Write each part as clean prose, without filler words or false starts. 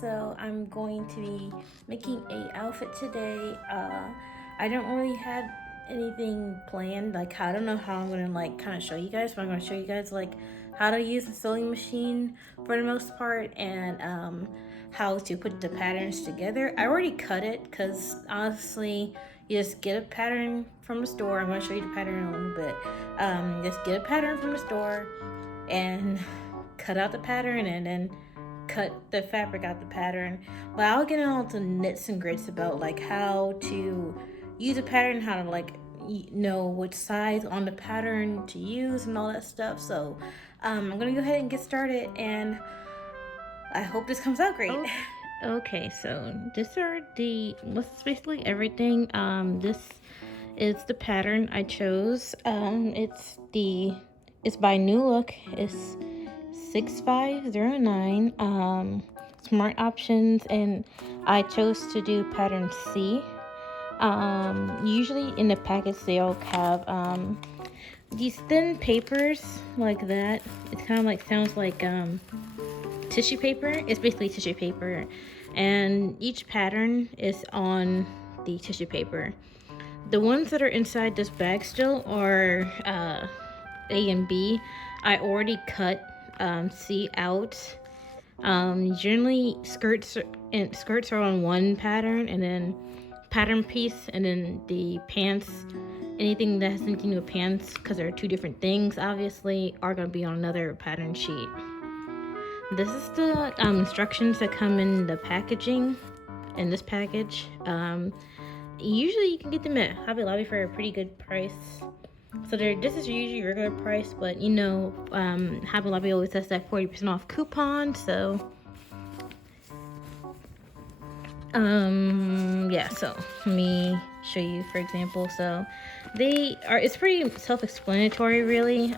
So I'm going to be making a outfit today. I don't really have anything planned. Like, I don't know how I'm gonna like kind of show you guys, but I'm gonna show you guys like how to use the sewing machine for the most part, and how to put the patterns together. I already cut it because honestly, you just get a pattern from the store. I'm gonna show you the pattern in a little bit. Just get a pattern from the store and cut out the pattern and then cut the fabric out the pattern. But I'll get into nits and grits about like how to use a pattern, how to like know which size on the pattern to use and all that stuff. So I'm gonna go ahead and get started, and I hope this comes out great. Okay, so this is basically everything. This is the pattern I chose. It's by New Look. It's 6509. Smart options, and I chose to do pattern C. Usually in the package they'll have these thin papers like that. It kind of like sounds like tissue paper. It's basically tissue paper, and each pattern is on the tissue paper. The ones that are inside this bag still are A and B. I already cut C out. Generally skirts are on one pattern, and then pattern piece, and then the pants, anything that has anything to do with pants, because there are two different things obviously, are going to be on another pattern sheet. This is the instructions that come in the packaging in this package. Usually you can get them at Hobby Lobby for a pretty good price. So this is usually regular price, but you know, Hobby Lobby always has that 40% off coupon. So yeah, so let me show you for example. So it's pretty self-explanatory really.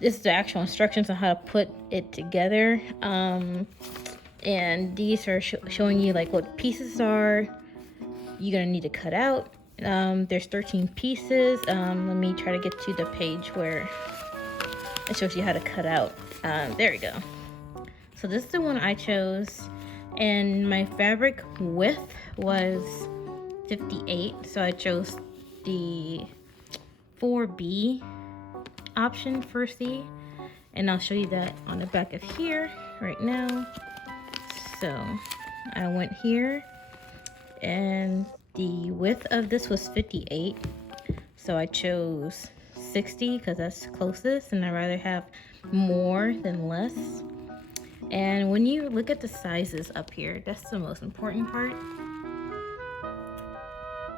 This is the actual instructions on how to put it together, and these are showing you like what pieces are you're gonna need to cut out. There's 13 pieces. Let me try to get to the page where it shows you how to cut out. There we go. So this is the one I chose, and my fabric width was 58, so I chose the 4B option for C, and I'll show you that on the back of here right now. So I went here, and the width of this was 58, so I chose 60 because that's closest, and I'd rather have more than less. And when you look at the sizes up here, that's the most important part.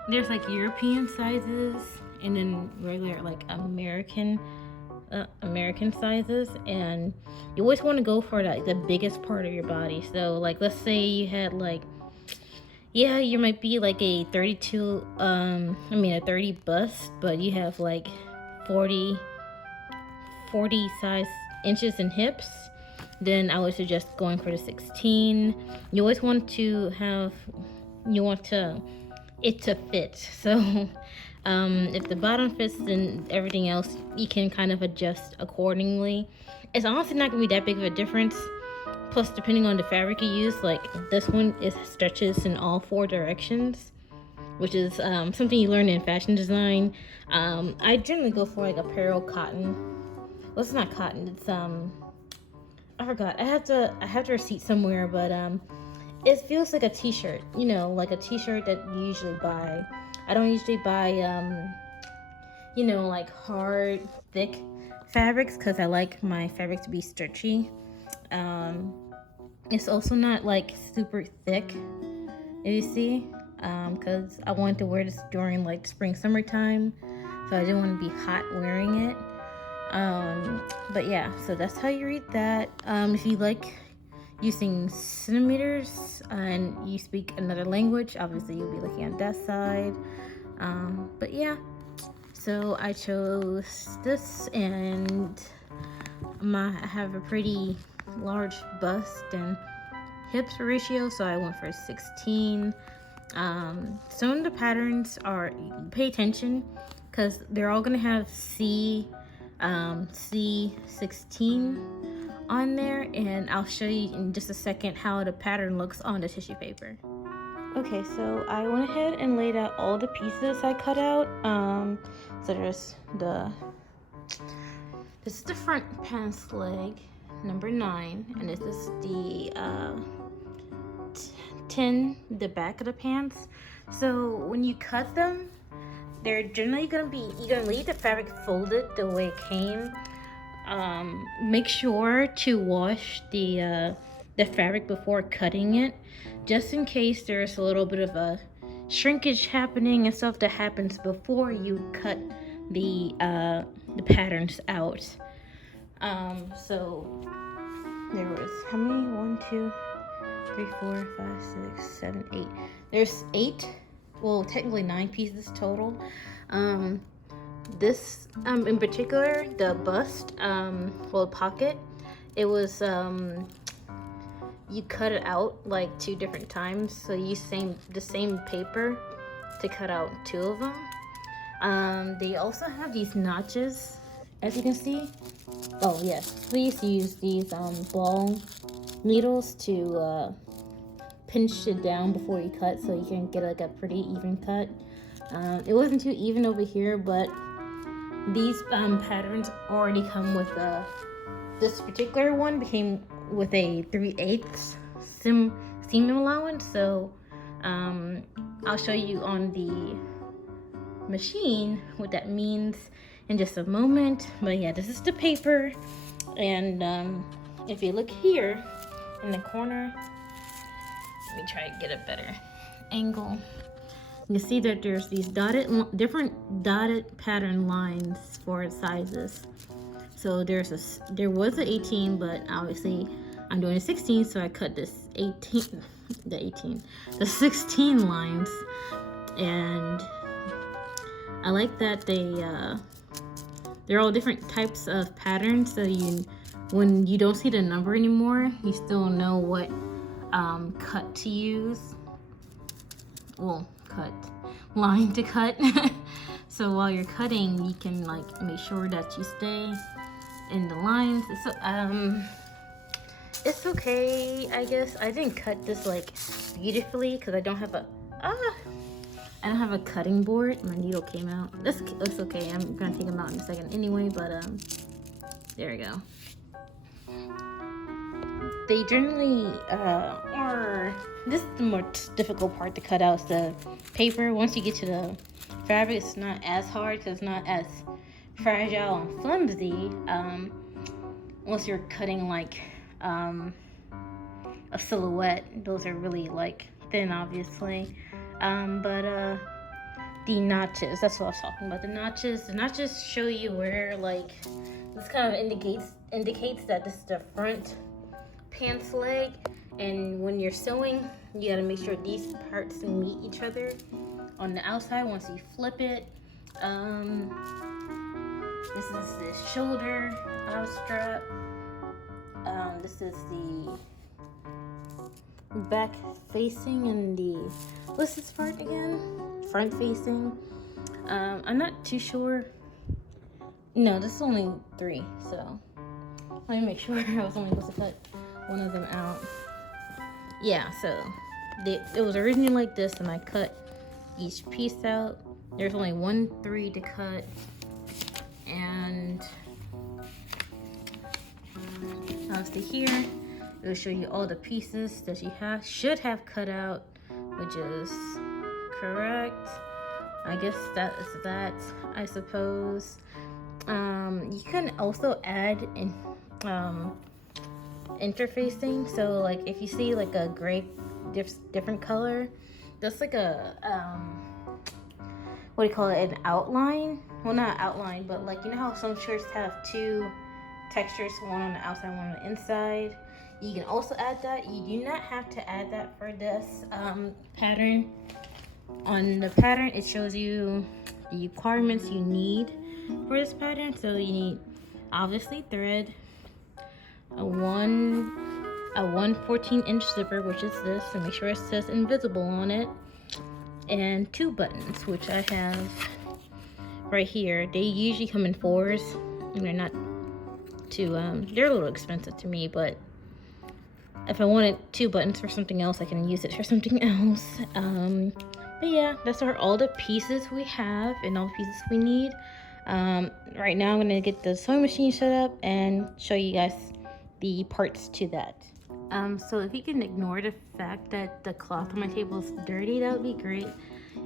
There's like European sizes, and then regular like American sizes, and you always want to go for like the biggest part of your body. So like, let's say you had like, yeah, you might be like a 32, a 30 bust, but you have like 40 size inches in hips, then I would suggest going for the 16. You always want it to fit. So if the bottom fits, then everything else you can kind of adjust accordingly. It's honestly not gonna be that big of a difference. Plus, depending on the fabric you use, like this one, it stretches in all 4 directions, which is something you learn in fashion design. I generally go for like apparel cotton. Well, it's not cotton. It's I forgot. I have the receipt somewhere, but it feels like a t-shirt. You know, like a t-shirt that you usually buy. I don't usually buy you know, like hard, thick fabrics because I like my fabric to be stretchy. It's also not like super thick, if you see, because I wanted to wear this during like spring summertime, so I didn't want to be hot wearing it. But yeah, so that's how you read that. If you like using centimeters and you speak another language, obviously you'll be looking at that side. But yeah, so I chose this, and I have a pretty large bust and hips ratio, so I went for 16. Some of the patterns are, pay attention because they're all gonna have C16 on there, and I'll show you in just a second how the pattern looks on the tissue paper. Okay, so I went ahead and laid out all the pieces I cut out. So there's this is the front pants leg, number 9, and this is the 10, the back of the pants. So when you cut them, they're generally you're gonna leave the fabric folded the way it came. Make sure to wash the fabric before cutting it, just in case there's a little bit of a shrinkage happening and stuff that happens before you cut the patterns out. So there was how many? 1, 2, 3, 4, 5, 6, 7, 8. There's 8. Well, technically 9 pieces total. This in particular, the bust, pocket, it was you cut it out like 2 different times, so you use the same paper to cut out 2 of them. They also have these notches, as you can see. Oh yes, please use these ball needles to pinch it down before you cut, so you can get like a pretty even cut. It wasn't too even over here, but these patterns already come with this particular one came with a 3/8 seam allowance, so I'll show you on the machine what that means in just a moment. But yeah, this is the paper, and if you look here in the corner, let me try to get a better angle. You can see that there's these different dotted pattern lines for sizes. So there was an 18, but obviously I'm doing a 16, so I cut this the 16 lines. And I like that they're all different types of patterns, so when you don't see the number anymore, you still know what cut to use. Well, line to cut. So while you're cutting, you can like make sure that you stay in the lines. So it's okay, I guess. I didn't cut this like beautifully because I don't have a cutting board. My needle came out. That's okay. I'm gonna take them out in a second anyway, but there we go. They generally this is the more difficult part to cut out, is the paper. Once you get to the fabric, it's not as hard because it's not as fragile and flimsy. Once you're cutting like a silhouette, those are really like thin, obviously. But the notches, that's what I was talking about. The notches show you where, like, this kind of indicates that this is the front pants leg, and when you're sewing, you got to make sure these parts meet each other on the outside. Once you flip it, this is the shoulder strap. This is the back facing, and what's this part again? Front facing. I'm not too sure. No, this is only 3, so let me make sure. I was only supposed to cut one of them out. Yeah, so it was originally like this, and I cut each piece out. There's only 1 3 to cut, and obviously here it will show you all the pieces that you should have cut out, which is correct. I guess that is that, I suppose. You can also add in interfacing. So like if you see like a gray different color, that's like a what do you call it, an outline? Well, not outline, but like, you know how some shirts have 2 textures, one on the outside, one on the inside? You can also add that. You do not have to add that for this pattern. On the pattern, it shows you the requirements you need for this pattern. So you need, obviously, thread, a 1/14-inch zipper, which is this, so make sure it says invisible on it, and 2 buttons, which I have right here. They usually come in 4s, and they're not to, they're a little expensive to me, but if I wanted 2 buttons for something else, I can use it for something else. But yeah, that's all the pieces we have and all the pieces we need. Right now I'm gonna get the sewing machine set up and show you guys the parts to that. So if you can ignore the fact that the cloth on my table is dirty, that would be great.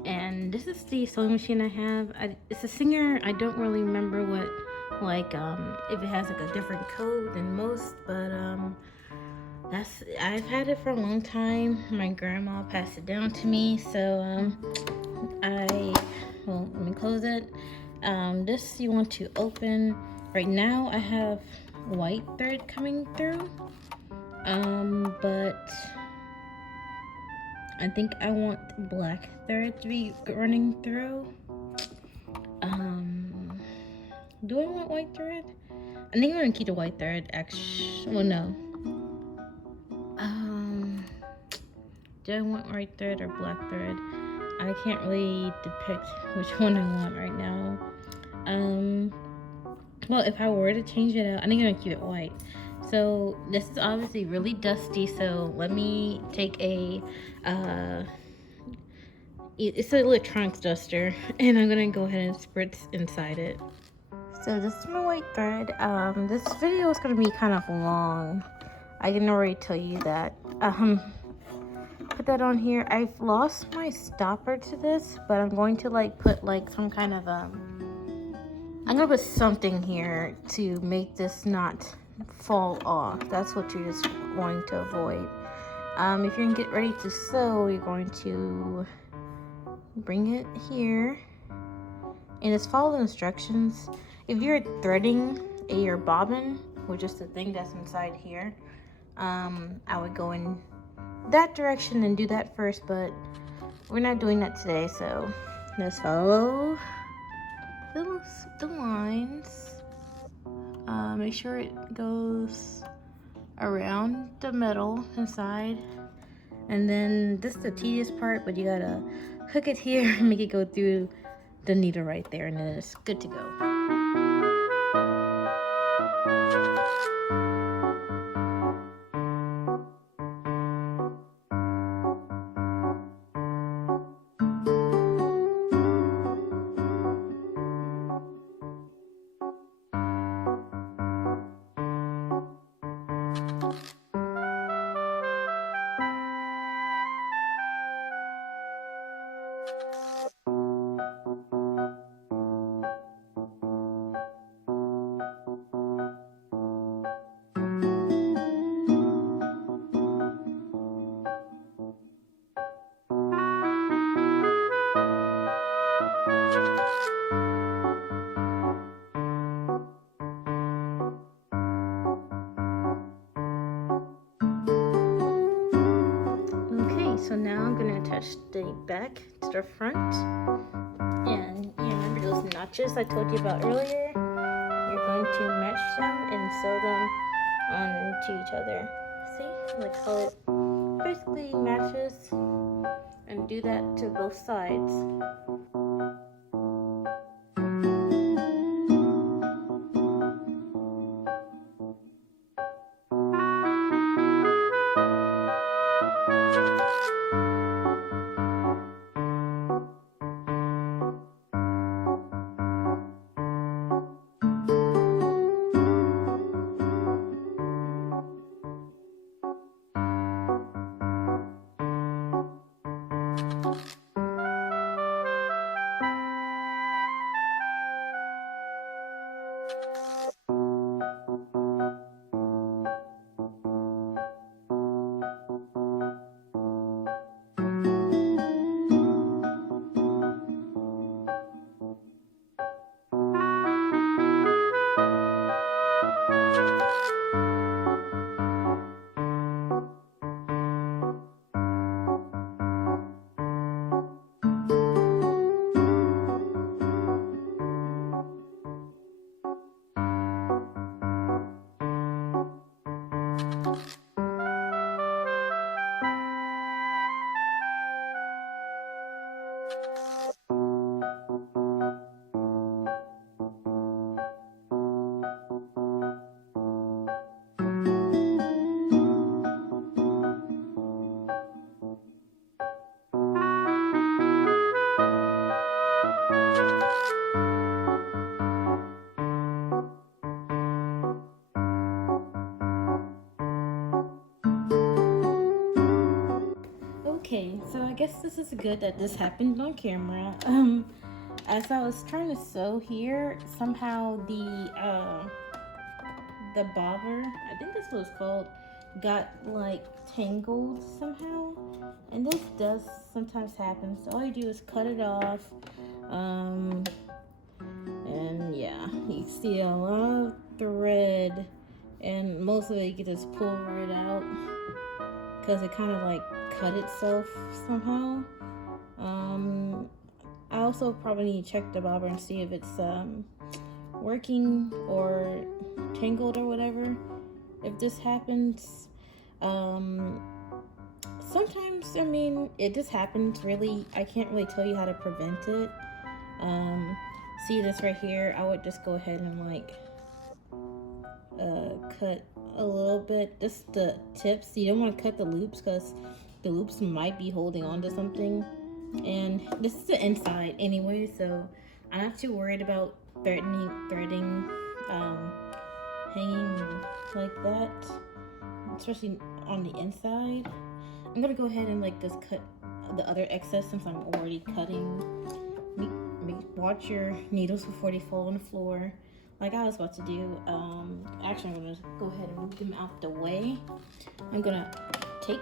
And this is the sewing machine I have. It's a Singer. I don't really remember what, like, if it has like a different code than most, but I've had it for a long time. My grandma passed it down to me, so well, let me close it. This you want to open. Right now I have white thread coming through, but I think I want black thread to be running through. Do I want white thread? I think I'm gonna keep the white thread. Actually, well, no. Do I want white thread or black thread? I can't really depict which one I want right now. Well, if I were to change it out, I think I'm gonna keep it white. So this is obviously really dusty, so let me take a it's an electronics duster, and I'm gonna go ahead and spritz inside it. So this is my white thread. This video is gonna be kind of long. I can already tell you that. Put that on here. I've lost my stopper to this, but I'm going to like put like some kind of I'm gonna put something here to make this not fall off. That's what you're just wanting to avoid. If you're gonna get ready to sew, you're going to bring it here and just follow the instructions. If you're threading your bobbin, which is the thing that's inside here, I would go in that direction and do that first, but we're not doing that today, so let's follow the lines. Make sure it goes around the middle inside, and then this is the tedious part, but you gotta hook it here and make it go through the needle right there, and then it's good to go. So now I'm going to attach the back to the front, and you remember those notches I told you about earlier? You're going to match them and sew them onto each other. See, like how it basically matches, and do that to both sides. Okay, so I guess this is good that this happened on camera. As I was trying to sew here, somehow the bobber, I think that's what it's called, got like tangled somehow. And this does sometimes happen. So all you do is cut it off. And yeah, you see a lot of thread, and most of it you can just pull right out because it kind of like cut itself somehow. I also probably need to check the bobber and see if it's working or tangled or whatever. If this happens, sometimes, I mean, it just happens. Really, I can't really tell you how to prevent it. See this right here, I would just go ahead and like cut a little bit, just the tips. You don't want to cut the loops because the loops might be holding on to something. And this is the inside anyway, so I'm not too worried about threading hanging like that, especially on the inside. I'm gonna go ahead and like just cut the other excess since I'm already cutting. Watch your needles before they fall on the floor, like I was about to do. Actually, I'm gonna go ahead and move them out the way. I'm gonna take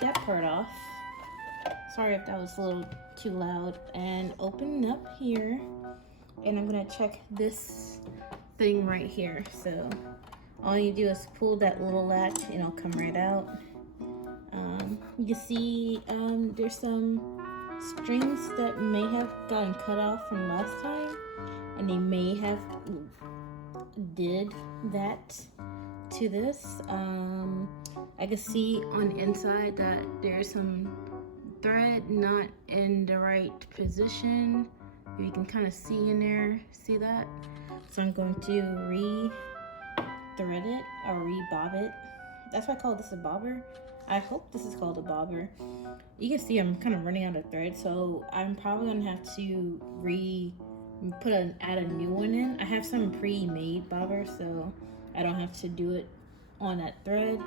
that part off. Sorry if that was a little too loud. And open up here, and I'm gonna check this thing right here. So all you do is pull that little latch and it'll come right out. You see there's some strings that may have gotten cut off from last time, and they may have did that to this. I can see on the inside that there's some thread not in the right position. You can kind of see in there, see that? So I'm going to re-thread it or re-bob it. That's why I call this a bobber. I hope this is called a bobber. You can see I'm kind of running out of thread, so I'm probably gonna have to add a new one in. I have some pre-made bobbers, so I don't have to do it on that thread.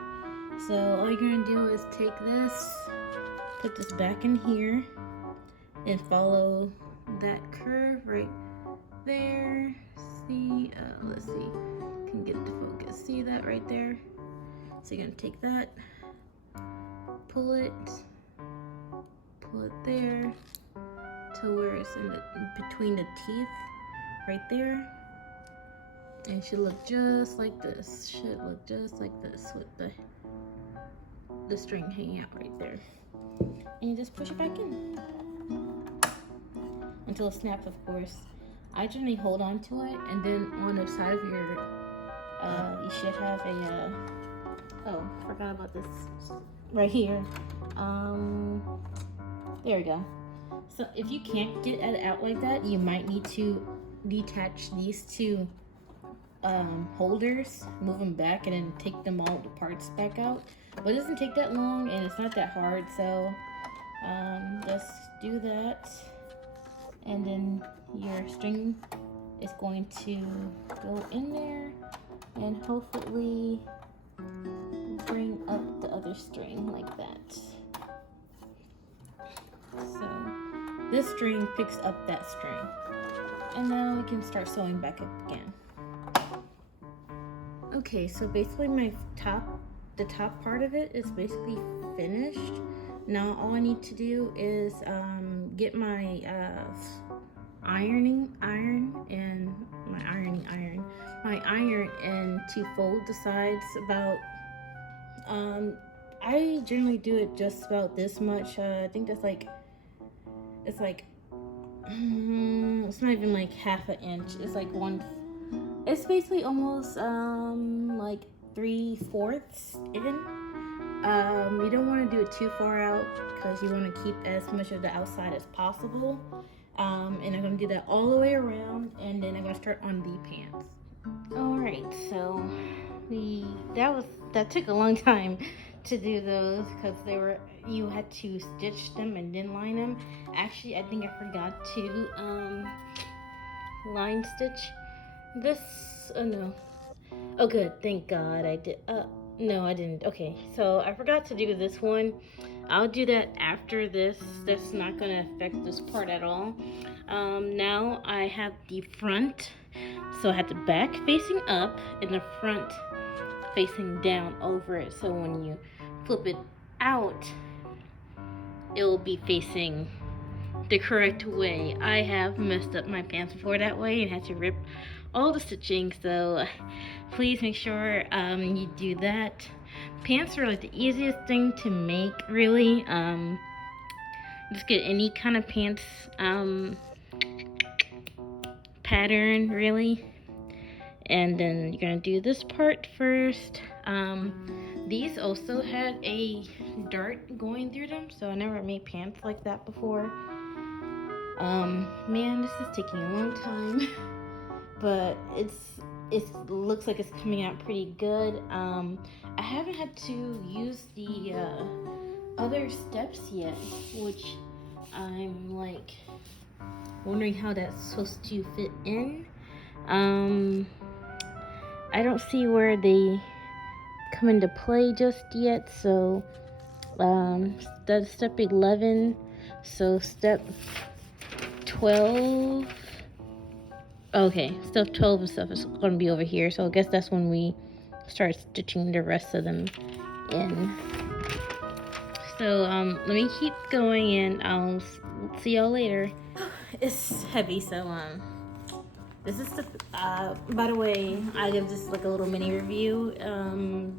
So all you're gonna do is take this, put this back in here, and follow that curve right there. See, let's see, can get it to focus. See that right there? So you're gonna take that, pull it there to where it's in between the teeth, right there. And it should look just like this. Should look just like this with the string hanging out right there. And you just push it back in until it snaps, of course. I generally hold on to it, and then on the side of your, you should have a, oh, forgot about this right here. There we go. So if you can't get it out like that, you might need to detach these two holders, move them back, and then take them all the parts back out. But it doesn't take that long, and it's not that hard, so just do that. And then your string is going to go in there and hopefully bring up the other string like that. So this string picks up that string, and now we can start sewing back up again. Okay, so basically the top part of it is basically finished. Now all I need to do is get my iron and to fold the sides about. I generally do it just about this much. I think that's like, it's like it's not even like half an inch. It's like it's basically almost like 3/4 in. You don't want to do it too far out because you want to keep as much of the outside as possible. And I'm going to do that all the way around, and then I'm going to start on the pants. Alright, so that took a long time to do those because you had to stitch them and then line them. Actually, I think I forgot to line stitch this. Oh no. Oh good, thank God I did. No, I didn't. Okay, so I forgot to do this one. I'll do that after this. That's not going to affect this part at all. Now I have the front, so I have the back facing up and the front facing down over it. So when you flip it out, it will be facing the correct way. I have messed up my pants before that way and had to rip all the stitching, so please make sure you do that. Pants are like the easiest thing to make, really. Just get any kind of pants pattern, really. And then you're gonna do this part first. These also had a dart going through them, so I never made pants like that before. Man, this is taking a long time, but it looks like it's coming out pretty good. I haven't had to use the other steps yet, which I'm like wondering how that's supposed to fit in. I don't see where they come into play just yet, so that's step 11. So step 12. Okay, step 12 and stuff is going to be over here, so I guess that's when we start stitching the rest of them in. So let me keep going and I'll see y'all later. It's heavy, so this is the by the way, I give this like a little mini review.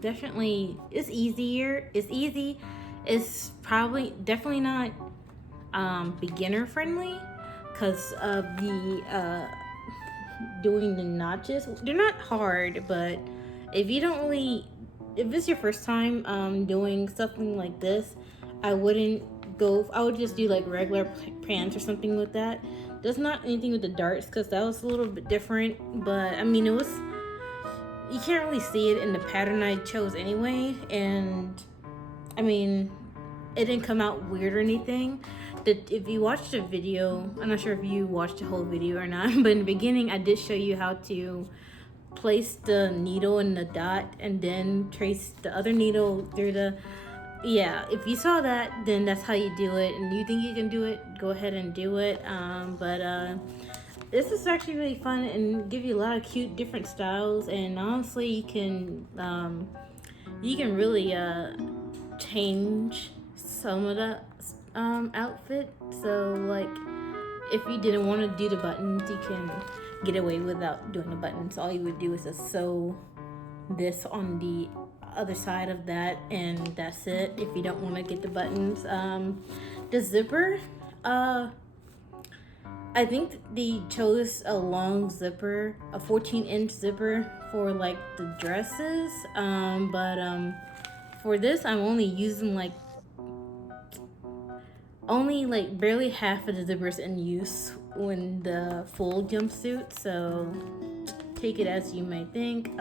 Definitely it's easier. It's easy. It's probably definitely not beginner friendly because of the doing the notches. They're not hard, but if it's your first time doing something like this, I would just do like regular pants or something with that. There's not anything with the darts because that was a little bit different, but I mean, you can't really see it in the pattern I chose anyway, and I mean, it didn't come out weird or anything. If you watched the video, I'm not sure if you watched the whole video or not, but in the beginning I did show you how to place the needle in the dot and then trace the other needle through the, yeah, if you saw that, then that's how you do it, and you think you can do it, go ahead and do it. But this is actually really fun and give you a lot of cute different styles, and honestly you can really change some of the outfit. So like if you didn't want to do the buttons, you can get away without doing the buttons. All you would do is just sew this on the other side of that, and that's it. If you don't want to get the buttons, the zipper, I think they chose a long zipper, a 14-inch zipper for like the dresses, but for this I'm only using like barely half of the zippers in use when the full jumpsuit, so take it as you may think.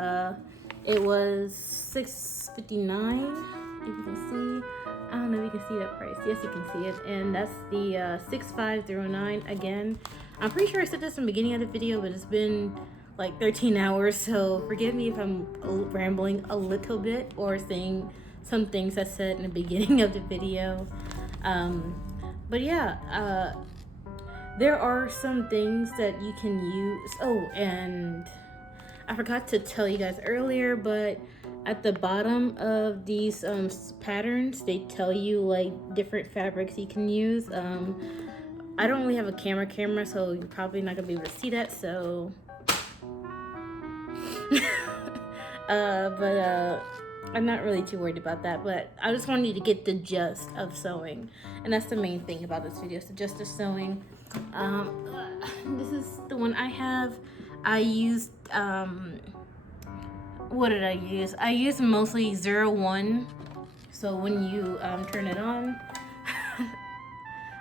It was $6.59, if you can see. I don't know if you can see that price. Yes, you can see it, and that's the 6509. Again, I'm pretty sure I said this in the beginning of the video, but it's been like 13 hours, so forgive me if I'm rambling a little bit or saying some things I said in the beginning of the video. But yeah, there are some things that you can use. Oh, and I forgot to tell you guys earlier, but at the bottom of these patterns, they tell you like different fabrics you can use. I don't really have a camera, so you're probably not gonna be able to see that, so but I'm not really too worried about that, but I just wanted you to get the gist of sewing, and that's the main thing about this video, so just the sewing. This is the one I have. I used what did I use? I used mostly 01, so when you turn it on,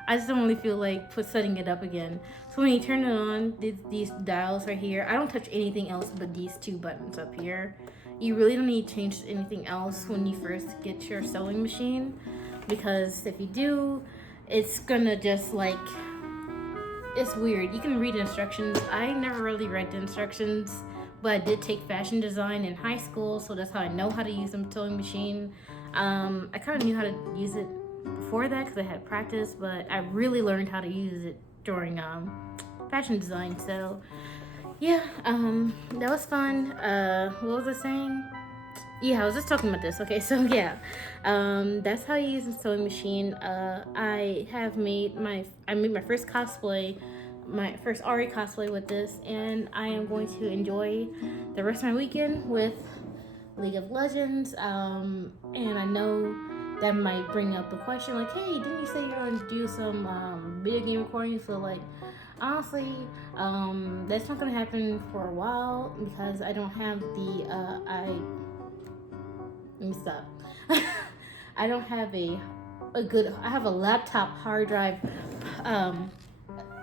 I just don't really feel like setting it up again. So when you turn it on, these dials are here. I don't touch anything else but these two buttons up here. You really don't need to change anything else when you first get your sewing machine, because if you do, it's gonna just like, it's weird. You can read instructions. I never really read the instructions, but I did take fashion design in high school, so that's how I know how to use a sewing machine. I kind of knew how to use it before that because I had practice, but I really learned how to use it during fashion design. So yeah, that was fun. What was I saying? Yeah, I was just talking about this. Okay, so yeah, that's how you use a sewing machine. I made my first cosplay, my first Ari cosplay with this, and I am going to enjoy the rest of my weekend with League of Legends. And I know that might bring up the question like, hey, didn't you say you're going to do some video game recording? So like, honestly, that's not going to happen for a while because I don't have let me stop. I don't have I have a laptop hard drive um,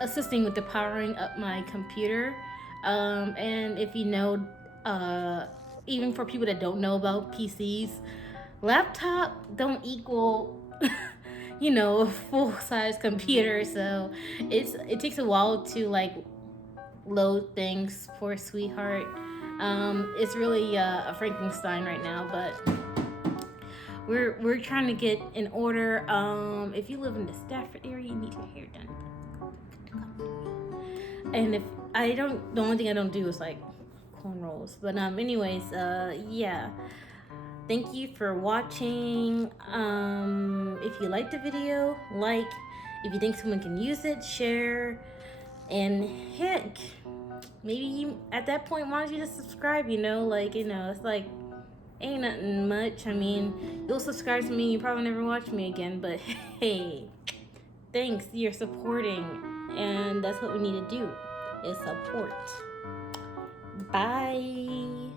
assisting with the powering up my computer. And if you know, uh, even for people that don't know about PCs, laptop don't equal a full size computer. So it takes a while to like load things for sweetheart. It's really a Frankenstein right now, but we're trying to get in order. If you live in the Stafford area, you need your hair done. And if I don't, the only thing I don't do is like cornrows. But anyways, yeah. Thank you for watching. If you liked the video, like. If you think someone can use it, share. And heck, maybe at that point, why don't you just subscribe? It's like ain't nothing much. I mean, you'll subscribe to me, you probably never watch me again, but hey, thanks, you're supporting, and that's what we need to do, is support. Bye.